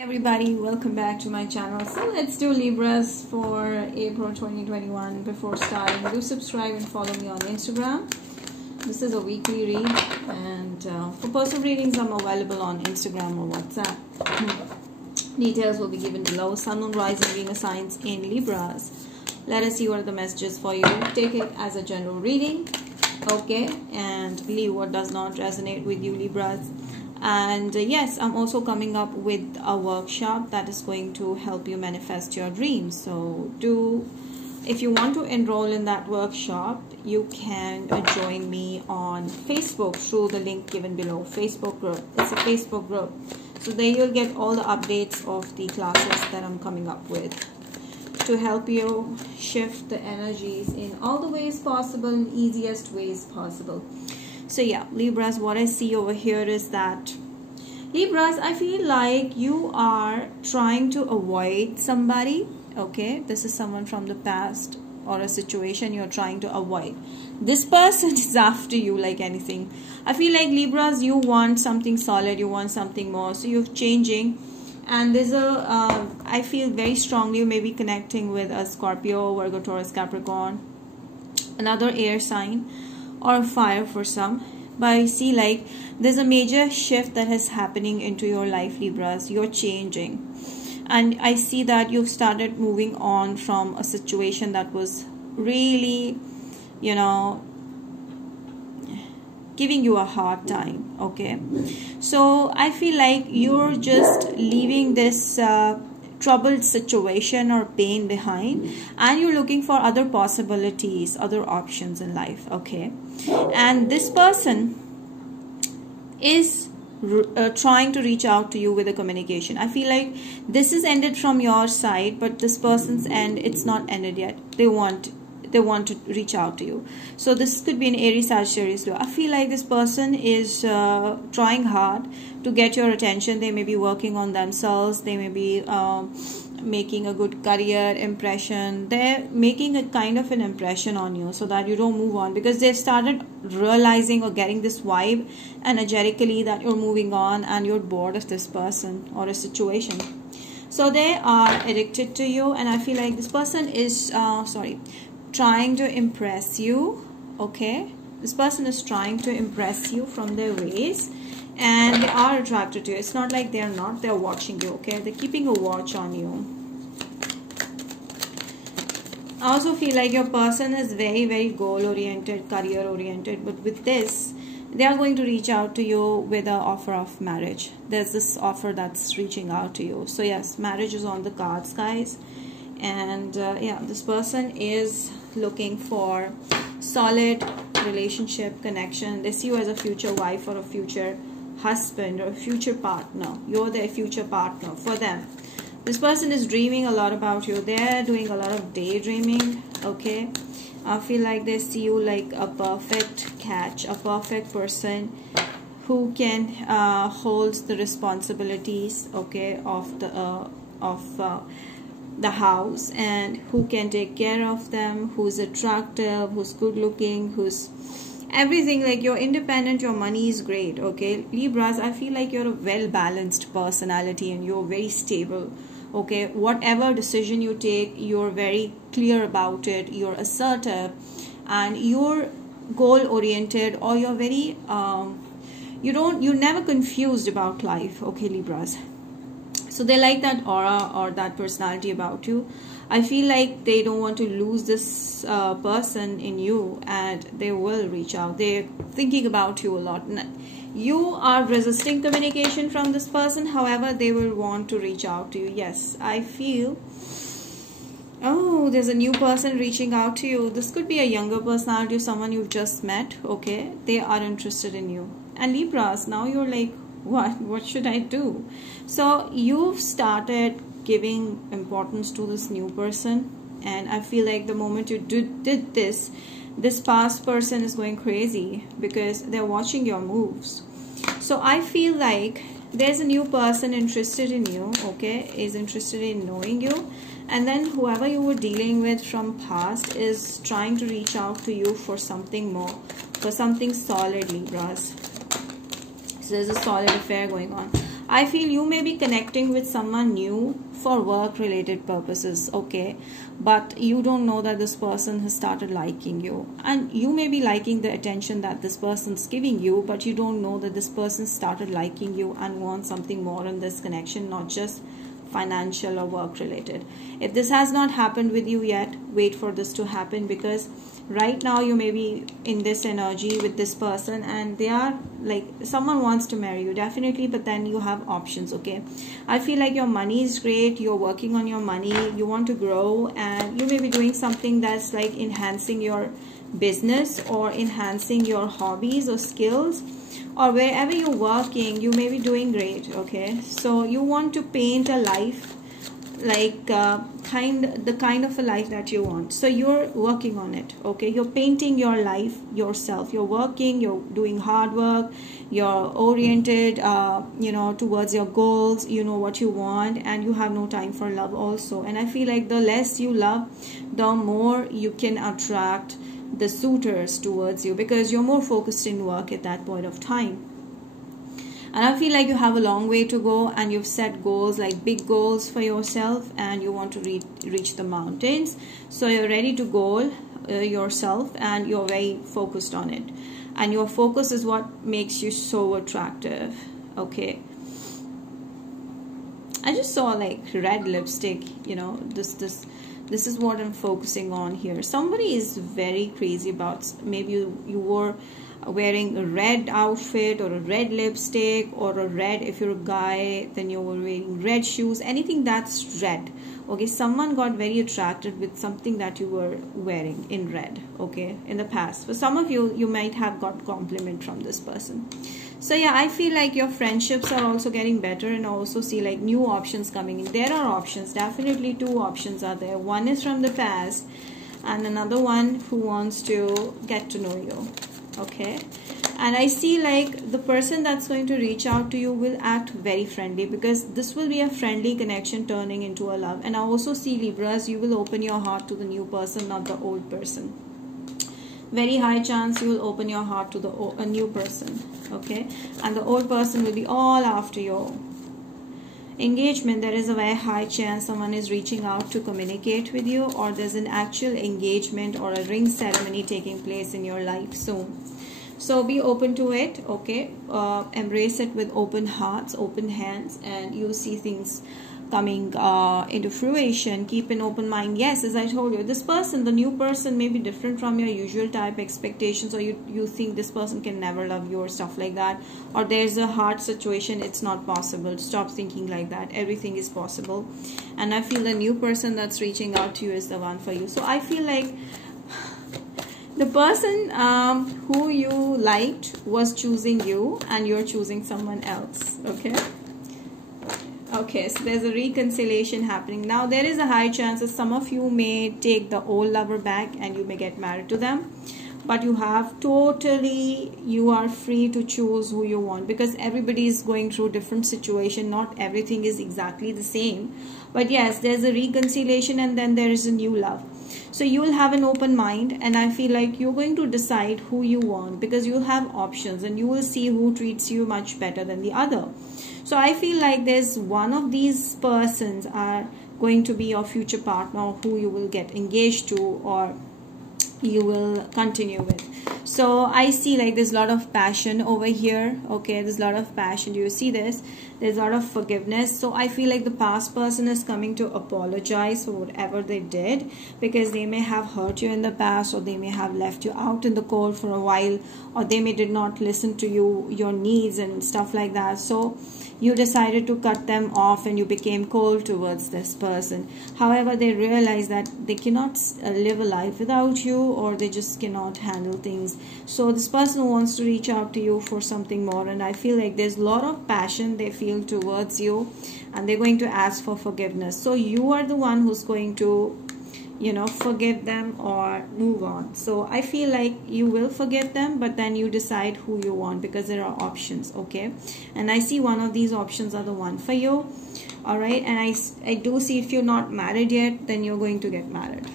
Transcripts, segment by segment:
Everybody, welcome back to my channel. So let's do Libras for April 2021. Before starting, do subscribe and follow me on Instagram. This is a weekly read, and for personal readings I'm available on Instagram or WhatsApp. Details will be given below. Sun, Moon, Rising, Venus signs in Libras. Let us see what are the messages for you. Take it as a general reading, okay, and leave what does not resonate with you, Libras. And yes, I'm also coming up with a workshop that is going to help you manifest your dreams. So if you want to enroll in that workshop, you can join me on Facebook through the link given below. Facebook group. It's a Facebook group. So there you'll get all the updates of the classes that I'm coming up with to help you shift the energies in all the ways possible, in easiest ways possible. So yeah, Libras, what I see over here is that Libras, I feel like you are trying to avoid somebody, okay? This is someone from the past or a situation you're trying to avoid. This person is after you like anything. I feel like Libras, you want something solid, you want something more, so you're changing. And there's I feel very strongly you may be connecting with a Scorpio, Virgo, Taurus, Capricorn, another air sign, or fire for some. But I see like there's a major shift that is happening into your life, Libras. You're changing, and I see that you've started moving on from a situation that was really, you know, giving you a hard time, okay? So I feel like you're just leaving this troubled situation or pain behind, and you're looking for other possibilities, other options in life, okay? And this person is trying to reach out to you with a communication. I feel like this is ended from your side, but this person's end, it's not ended yet. They want to reach out to you. So this could be an Aries, Sagittarius, Leo. I feel like this person is trying hard to get your attention. They may be working on themselves. They may be making a good career impression. They're making a kind of an impression on you so that you don't move on, because they've started realizing or getting this vibe energetically that you're moving on and you're bored of this person or a situation. So they are addicted to you, and I feel like this person is trying to impress you, okay? This person is trying to impress you from their ways, and they are attracted to you. It's not like they're not. They're watching you, okay? They're keeping a watch on you. I also feel like your person is very, very goal-oriented, career-oriented, but with this, they are going to reach out to you with an offer of marriage. There's this offer that's reaching out to you. So yes, marriage is on the cards, guys. And yeah, this person is looking for solid relationship connection. They see you as a future wife or a future husband or a future partner. You're their future partner for them. This person is dreaming a lot about you. They're doing a lot of daydreaming, okay? I feel like they see you like a perfect catch, a perfect person who can hold the responsibilities, okay, of the house, and who can take care of them, who's attractive, who's good looking, who's everything. Like, you're independent, your money is great, okay? Libras, I feel like you're a well-balanced personality and you're very stable, okay? Whatever decision you take, you're very clear about it, you're assertive, and you're goal-oriented, or you're very you're never confused about life, okay, Libras? So they like that aura or that personality about you. I feel like they don't want to lose this person in you, and they will reach out. They're thinking about you a lot. You are resisting communication from this person. However, they will want to reach out to you. Yes, I feel... Oh, there's a new person reaching out to you. This could be a younger personality or someone you've just met, okay? They are interested in you. And Libras, now you're like, what should I do? So you've started giving importance to this new person, and I feel like the moment you did this past person is going crazy because they're watching your moves. So I feel like there's a new person interested in you, okay, is interested in knowing you, and then whoever you were dealing with from past is trying to reach out to you for something more, for something solid, Libras. So there's a solid affair going on. I feel you may be connecting with someone new for work related purposes, okay, but you don't know that this person has started liking you, and you may be liking the attention that this person's giving you, but you don't know that this person started liking you and wants something more in this connection, not just financial or work related. If this has not happened with you yet, wait for this to happen, because right now you may be in this energy with this person and they are like, someone wants to marry you definitely, but then you have options, okay. I feel like your money is great, you're working on your money, you want to grow, and you may be doing something that's like enhancing your business or enhancing your hobbies or skills, or wherever you're working you may be doing great, okay. So you want to paint a life like the kind of a life that you want, so you're working on it, okay. You're painting your life yourself, you're working, you're doing hard work, you're oriented towards your goals, you know what you want, and you have no time for love also. And I feel like the less you love, the more you can attract the suitors towards you, because you're more focused in work at that point of time. And I feel like you have a long way to go, and you've set goals, like big goals for yourself, and you want to reach the mountains. So you're ready to goal yourself, and you're very focused on it, and your focus is what makes you so attractive, okay. I just saw like red lipstick, this is what I'm focusing on here. Somebody is very crazy about, maybe you were wearing a red outfit or a red lipstick, or a red, if you're a guy then you were wearing red shoes, anything that's red, okay. Someone got very attracted with something that you were wearing in red, okay, in the past. For some of you, you might have got compliment from this person. So yeah, I feel like your friendships are also getting better, and also see like new options coming in. There are options, definitely 2 options are there. One is from the past, and another one who wants to get to know you, okay. And I see like the person that's going to reach out to you will act very friendly, because this will be a friendly connection turning into a love. And I also see, Libras, you will open your heart to the new person, not the old person. Very high chance you will open your heart to a new person, okay. And the old person will be all after your engagement. There is a very high chance someone is reaching out to communicate with you, or there's an actual engagement or a ring ceremony taking place in your life soon. So be open to it, okay. Embrace it with open hearts, open hands, and you'll see things coming into fruition. Keep an open mind. Yes, as I told you, this person, the new person, may be different from your usual type expectations, or you think this person can never love you or stuff like that, or there's a hard situation, it's not possible. Stop thinking like that. Everything is possible. And I feel the new person that's reaching out to you is the one for you. So I feel like the person who you liked was choosing you, and you're choosing someone else, okay. Okay, so there's a reconciliation happening. Now there is a high chance that some of you may take the old lover back and you may get married to them. But you are free to choose who you want, because everybody is going through different situation. Not everything is exactly the same. But yes, there's a reconciliation, and then there is a new love. So you will have an open mind, and I feel like you're going to decide who you want, because you have options, and you will see who treats you much better than the other. So I feel like there's one of these persons are going to be your future partner, who you will get engaged to, or you will continue with. So I see like there's a lot of passion over here, okay. There's a lot of passion. Do you see this? There's a lot of forgiveness. So I feel like the past person is coming to apologize for whatever they did, because they may have hurt you in the past, or they may have left you out in the cold for a while, or they may did not listen to your needs and stuff like that. So you decided to cut them off, and you became cold towards this person. However, they realize that they cannot live a life without you, or they just cannot handle things. So this person wants to reach out to you for something more, and I feel like there's a lot of passion they feel towards you, and they're going to ask for forgiveness. So you are the one who's going to forgive them or move on. So I feel like you will forgive them, but then you decide who you want, because there are options, okay. And I see one of these options are the one for you, all right. And I do see, if you're not married yet, then you're going to get married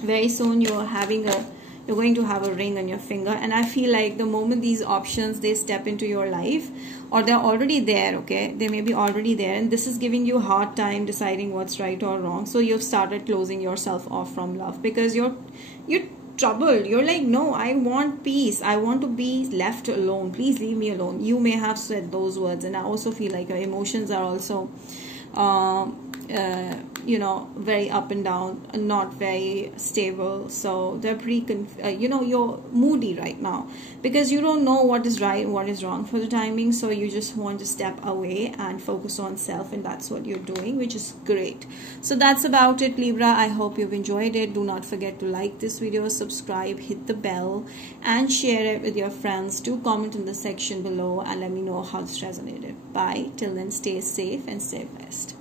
very soon. You're having a you're going to have a ring on your finger. And I feel like the moment these options, they step into your life, or they're already there, okay, they may be already there, and this is giving you a hard time deciding what's right or wrong. So you've started closing yourself off from love because you're troubled. You're like, no, I want peace, I want to be left alone, please leave me alone. You may have said those words. And I also feel like your emotions are also you know, very up and down, not very stable. So they're pretty you know, you're moody right now because you don't know what is right and what is wrong for the timing. So you just want to step away and focus on self, and that's what you're doing, which is great. So that's about it, Libra. I hope you've enjoyed it. Do not forget to like this video, subscribe, hit the bell, and share it with your friends. Do comment in the section below and let me know how this resonated. Bye. Till then, stay safe and stay blessed.